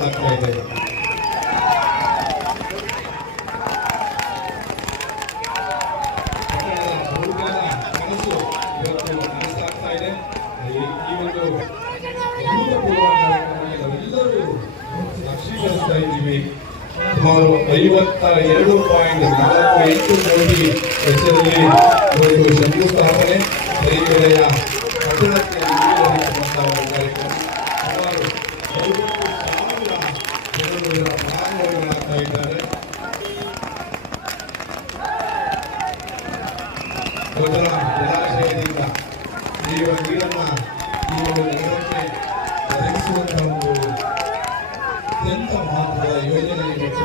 ಮಾಡಲಾಗ್ತಾ ಇದೆ. ಕನಸು ಇವತ್ತು ನನಸಾಗ್ತಾ ಇದೆ. ಈ ಒಂದು ಅಭೂತಪೂರ್ವ ಕಾರ್ಯಕ್ರಮಕ್ಕೆ ನಾವೆಲ್ಲರೂ ಸಾಕ್ಷೀಕರಿಸ್ತಾ ಇದ್ದೀವಿ. ಸುಮಾರು 52.48 ಕೋಟಿ ವೆಚ್ಚದಲ್ಲಿ ಒಂದು ಶಂಕುಸ್ಥಾಪನೆ ಹರಿಕೆರೆಯ ಪಟ್ಟಣಕ್ಕೆ ಕಾರ್ಯಕ್ರಮ. ಸುಮಾರು 50,000 ಜನರು ಇದರ ಫಲಾನುಭವಿಗಳಾಗ್ತಾ ಇದ್ದಾರೆ. ಮೊದಲ ಜಲಾಶಯದಿಂದ ಈ ನೀರನ್ನು ಈ ಒಂದು ನಗರಕ್ಕೆ ಒದಗಿಸುವಂತಹ ಒಂದು ಅತ್ಯಂತ ಮಹತ್ವದ ಯೋಜನೆ ಇವತ್ತು